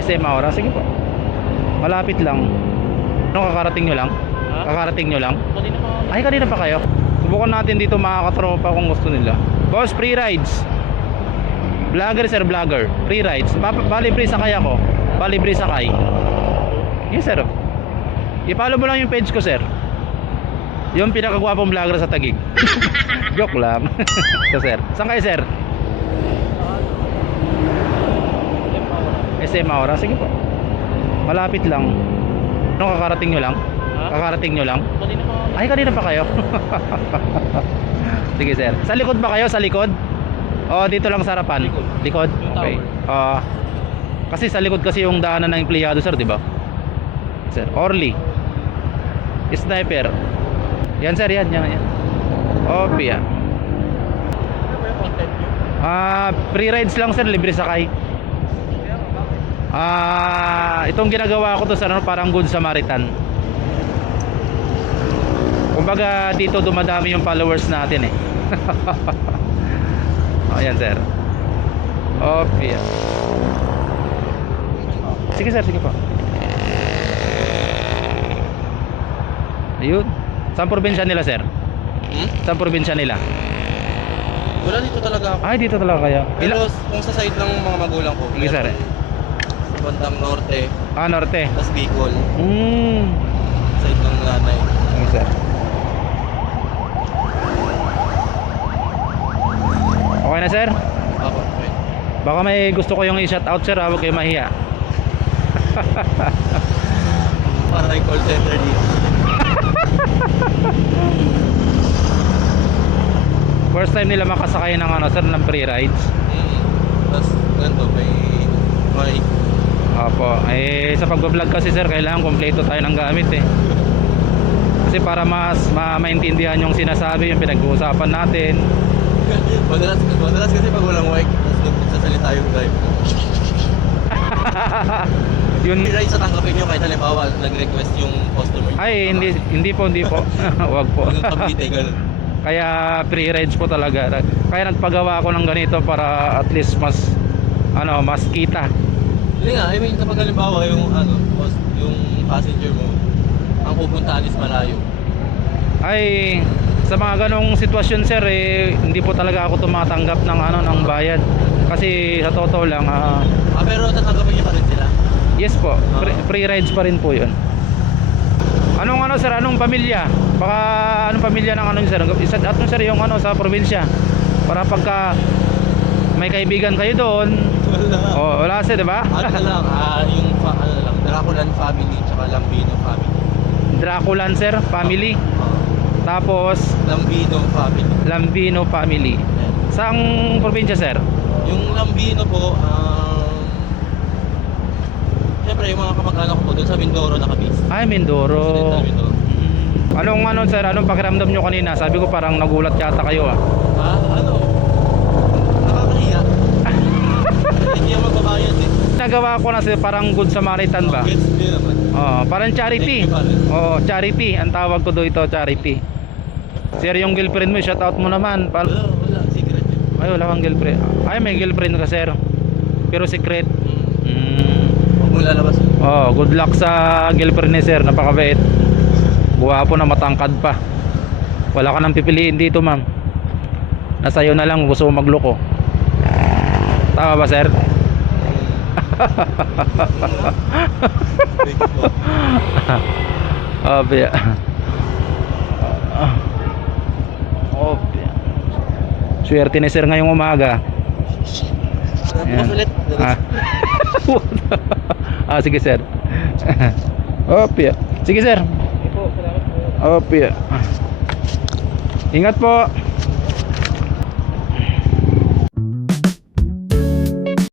SM Aura, sige po. Malapit lang. Ano, kakarating nyo lang? Ha? Kakarating nyo lang? Kanina pa ako. Ay, kanina pa kayo? Subukan natin dito mga katropa kung gusto nila. Boss, free rides. Vlogger sir, vlogger. Free rides. Balibre sakay ako. Balibre sakay. Yes sir. I-follow mo lang yung page ko sir. Yung pinakagwapong vlogger sa Taguig. Joke lang. Ito sir. Saan kayo sir? SM Aura, sige po. Malapit lang. Ano, kakarating nyo lang? Ha? Kakarating nyo lang? Kanina pa ako. Ay, kanina pa kayo? Sige sir. Sa likod ba kayo? Sa likod? O dito lang sa harapan? Likod. Likod? Yung Okay. tower. Kasi sa likod kasi yung daanan ng empleyado sir, di ba? Sir, Orly. Sniper. Yan sir, yan. Opia. Free rides lang sir, libre sakay. Itong ginagawa ko to sir, parang Good Samaritan. Kumbaga dito dumadami yung followers natin eh. Ayan sir. Opia. Sige sir, sige po. Ayun. Saan probinsya nila sir? Saan probinsya nila? Wala dito talaga ako. Ay, dito talaga kaya. Pero kung sa side ng mga magulang ko. Sige sir. Sa bandang norte, Norte. tas Bicol. Hmm. Side ng nanay. Sige sir. Okay na sir? Ako, okay. Baka may gusto ko yung i-shout out sir, huwag kayo mahiya. Para yung call center dito. First time nila makasakay ng sir, ng free rides. Tapos ganito, may Opo. Sa pag-vlog kasi sir, kailangan kompleto tayo ng gamit eh. Kasi para mas maintindihan yung sinasabi, yung pinag-uusapan natin. madalas kasi pag walang mic, tapos nagsasalita yung drive. Yun. Free ride sa tanggapin nyo kahit halimbawa nag-request yung customer. Ay, hindi po. Wag po. Huwag pabite, ganun. Kaya free rides po talaga. Kaya nagpagawa ako ng ganito para at least mas kita. Hindi nga, I mean kapag halimbawa yung yung passenger mo, ang pupuntaan is malayo. Ay, sa mga ganong sitwasyon sir, hindi po talaga ako tumatanggap ng ng bayad. Kasi sa totoo lang, Pero tatanggapin nyo pa rin sila? yes po, free rides pa rin po 'yun. Anong sir, anong pamilya? Baka anong pamilya ng sir? Isa at sir yung sa probinsya. Para pagka may kaibigan kayo doon. Wala sir, 'di ba? Ano lang, yung Draculan family tsaka Lambino family. Draculan sir, family. Tapos Lambino family. Saang probinsya sir? Yung Lambino po, siyempre yung mga kamag-anak ko po doon sa Mindoro nakabase. Ay, Mindoro. Mindoro. Anong sir, anong pakiramdam nyo kanina? Sabi ko parang nagulat yata kayo Nakakahiya. Hindi ako magbabayad eh. Nagawa ko na sir, parang Good Samaritan ba? Gets din naman. Parang charity. Charity. Ang tawag ko doon ito, charity. Sir, yung girlfriend mo, shout out mo naman. Wala, secret eh. Ay, wala kang girlfriend. Ay, may girlfriend ka sir. Pero secret. Huwag mo lalabas. Good luck sa girlfriend ni sir, napakabait. Guwapo na, matangkad pa. Wala ka nang pipiliin dito ma'am. Nasa iyo na lang, gusto mo magloko. Tama ba sir? Obya. Swerte ni sir ngayong umaga. Ulit. Sige sir. Opya. Sige sir. Opya. Ingat po.